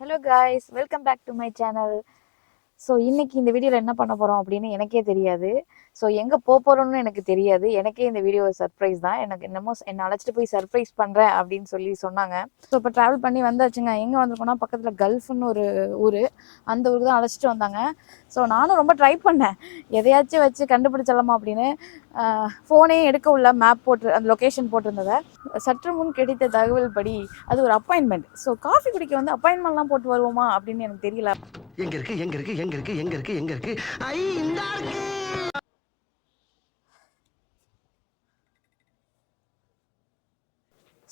Hello guys, welcome back to my channel. So இன்னைக்கு இந்த வீடியோவில் என்ன பண்ண போகிறோம் அப்படின்னு எனக்கே தெரியாது. ஸோ எங்கே போகிறோம்னு எனக்கு தெரியாது. எனக்கே இந்த வீடியோ சர்ப்ரைஸ் தான். எனக்கு என்னமோ என்னை அழைச்சிட்டு போய் சர்ப்ரைஸ் பண்ணுறேன் அப்படின்னு சொன்னாங்க. ஸோ இப்போ ட்ராவல் பண்ணி வந்தாச்சுங்க. எங்கே வந்திருக்கோம்னா பக்கத்தில் கல்ஃப்னு ஒரு ஊர், அந்த ஊருக்கு தான் அழைச்சிட்டு வந்தாங்க. ஸோ நானும் ரொம்ப ட்ரை பண்ணேன், எதையாச்சும் வச்சு கண்டுபிடிச்சிடலாமா அப்படின்னு. ஃபோனே எடுக்க உள்ள மேப் போட்டு அந்த லொக்கேஷன் போட்டிருந்ததை சற்று முன் கிடைத்த தகவல் படி அது ஒரு அப்பாயின்மெண்ட். ஸோ காஃபி குடிக்க வந்து அப்பாயின்மெண்ட்லாம் போட்டு வருவோமா அப்படின்னு எனக்கு தெரியல. எங்க இருக்கு எங்க இருக்கு எங்க இருக்கு எங்க இருக்கு எங்க இருக்கு ஐ இந்த இருக்கு.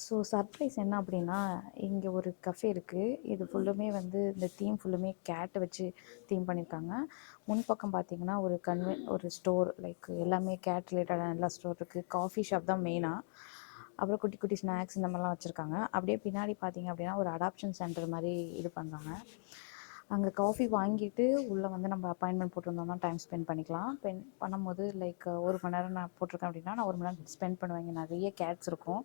ஸோ சர்ப்ரைஸ் என்ன அப்படின்னா, இங்கே ஒரு கஃபே இருக்குது. இது ஃபுல்லுமே வந்து இந்த தீம் ஃபுல்லுமே கேட்டை வச்சு தீம் பண்ணியிருக்காங்க. முன்பக்கம் பார்த்தீங்கன்னா ஒரு ஸ்டோர், லைக் எல்லாமே கேட் ரிலேட்டடான எல்லா ஸ்டோர் இருக்குது. காஃபி ஷாப் தான் மெயினாக. அப்புறம் குட்டி குட்டி ஸ்நாக்ஸ் இந்த மாதிரிலாம் வச்சுருக்காங்க. அப்படியே பின்னாடி பார்த்தீங்க அப்படின்னா ஒரு அடாப்ஷன் சென்டர் மாதிரி இது பண்ணுறாங்க. அங்கே காஃபி வாங்கிட்டு உள்ளே வந்து நம்ம அப்பாயின்மெண்ட் போட்டிருந்தோம்னா டைம் ஸ்பெண்ட் பண்ணிக்கலாம். பண்ணும்போது லைக் 1 மணி நேரம் நான் போட்டிருக்கேன் அப்படின்னா நான் 1 மணி நேரம் ஸ்பெண்ட் பண்ணுவேன். இங்கே நிறைய கேட்ஸ் இருக்கும்,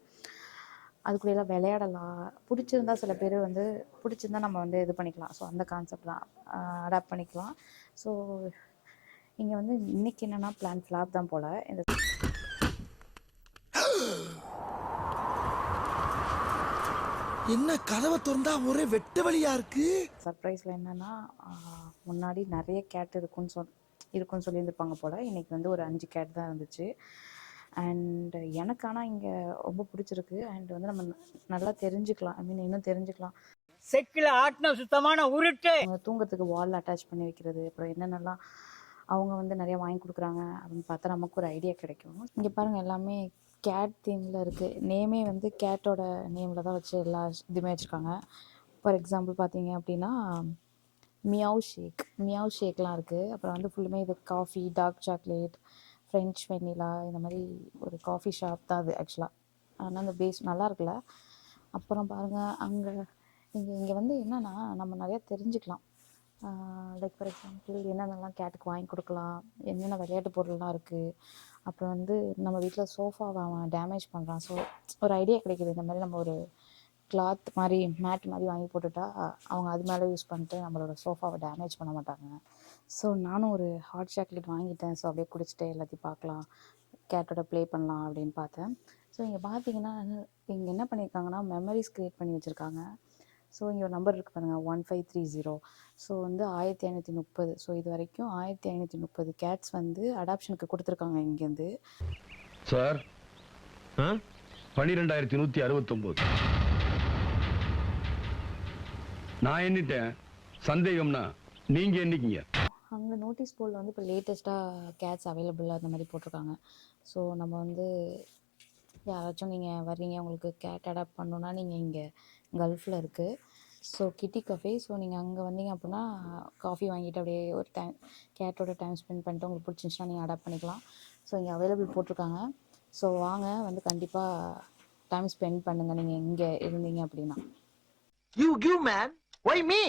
அதுக்குள்ளேலாம் விளையாடலாம். பிடிச்சிருந்தா சில பேர் வந்து பிடிச்சிருந்தா நம்ம வந்து இது பண்ணிக்கலாம். ஸோ அந்த கான்செப்ட் தான், அடாப்ட் பண்ணிக்கலாம். ஸோ இங்கே வந்து இன்றைக்கி என்னென்னா பிளான் ஃப்ளாப் தான் போல். இந்த என்ன கதவை திறந்தா ஒரே வெட்டு வழியா இருக்கு. சர்ப்ரைஸில் என்னென்னா, முன்னாடி நிறைய கேட் இருக்குன்னு சொல்லியிருந்துருப்பாங்க போல். இன்றைக்கி வந்து ஒரு 5 கேட் தான் இருந்துச்சு. அண்ட் எனக்கு ஆனால் இங்கே ரொம்ப பிடிச்சிருக்கு. அண்ட் வந்து நம்ம நல்லா தெரிஞ்சுக்கலாம், இன்னும் தெரிஞ்சுக்கலாம். செக்கில் ஆட்டின சுத்தமான உருட்டு தூங்குறதுக்கு வால் அட்டாச் பண்ணி வைக்கிறது, அப்புறம் என்னென்னலாம் அவங்க வந்து நிறையா வாங்கி கொடுக்குறாங்க அப்படின்னு பார்த்தா நமக்கு ஒரு ஐடியா கிடைக்கும். இங்கே பாருங்கள், எல்லாமே கேட் தீமில் இருக்குது. நேமே வந்து கேட்டோட நேமில் தான் வச்சு எல்லா இதுவுமே வச்சுருக்காங்க. ஃபார் எக்ஸாம்பிள் பார்த்தீங்க அப்படின்னா மியாவ் ஷேக்லாம் இருக்குது. அப்புறம் வந்து ஃபுல்லுமே இது காஃபி, டார்க் சாக்லேட், ஃப்ரெஞ்ச் வெண்ணிலா, இந்த மாதிரி ஒரு காஃபி ஷாப் தான் அது ஆக்சுவலாக. ஆனால் அந்த பேஸ் நல்லா இருக்குல்ல. அப்புறம் பாருங்கள், இங்கே வந்து என்னென்னா நம்ம நிறையா தெரிஞ்சுக்கலாம். லைக் ஃபார் எக்ஸாம்பிள் என்னென்னலாம் கேட்டுக்கு வாங்கி கொடுக்கலாம், என்னென்ன விளையாட்டு பொருள்லாம் இருக்குது. அப்புறம் வந்து நம்ம வீட்டில் சோஃபாவை அவன் டேமேஜ் பண்ணுறான். ஸோ ஒரு ஐடியா கிடைக்கிது. இந்த மாதிரி நம்ம ஒரு கிளாத் மாதிரி மேட் மாதிரி வாங்கி போட்டுட்டா அவங்க அது மேலே யூஸ் பண்ணிட்டு நம்மளோட சோஃபாவை டேமேஜ் பண்ண மாட்டாங்க. ஸோ நானும் ஒரு ஹாட் சாக்லேட் வாங்கிட்டேன். ஸோ அப்படியே குடிச்சிட்டு எல்லாத்தையும் பார்க்கலாம், கேட்டோட ப்ளே பண்ணலாம் அப்படின்னு பார்த்தேன். ஸோ இங்கே பார்த்தீங்கன்னா இங்கே என்ன பண்ணியிருக்காங்கன்னா மெமரிஸ் க்ரியேட் பண்ணி வச்சுருக்காங்க. ஸோ இங்கே ஒரு நம்பர் இருக்குது பாருங்கள், 1530. ஸோ வந்து 1530. ஸோ இது வரைக்கும் 1530 கேட்ஸ் வந்து அடாப்ஷனுக்கு கொடுத்துருக்காங்க இங்கேருந்து. சார் 12169 நான் எண்ணிட்டேன். சந்தேகம்னா நீங்க எண்ணிக்கிங்க. அங்கே நோட்டீஸ் போர்டில் வந்து இப்போ லேட்டஸ்ட்டாக கேட்ஸ் அவைலபிளாக அந்த மாதிரி போட்டிருக்காங்க. ஸோ நம்ம வந்து யாராச்சும் நீங்கள் வர்றீங்க, உங்களுக்கு கேட் அடாப்ட் பண்ணணுன்னா நீங்கள் இங்கே கல்ஃபில் இருக்குது. ஸோ கிட்டி கஃபே. ஸோ நீங்கள் அங்கே வந்தீங்க அப்படின்னா காஃபி வாங்கிட்டு அப்படியே ஒரு கேட்டோட டைம் ஸ்பெண்ட் பண்ணிட்டு உங்களுக்கு பிடிச்சிருந்துச்சுன்னா நீங்கள் அடாப்ட் பண்ணிக்கலாம். ஸோ இங்கே அவைலபிள் போட்டிருக்காங்க. ஸோ வாங்க வந்து கண்டிப்பாக டைம் ஸ்பெண்ட் பண்ணுங்கள் நீங்கள் இங்கே இருந்தீங்க அப்படின்னா. You give man, why me?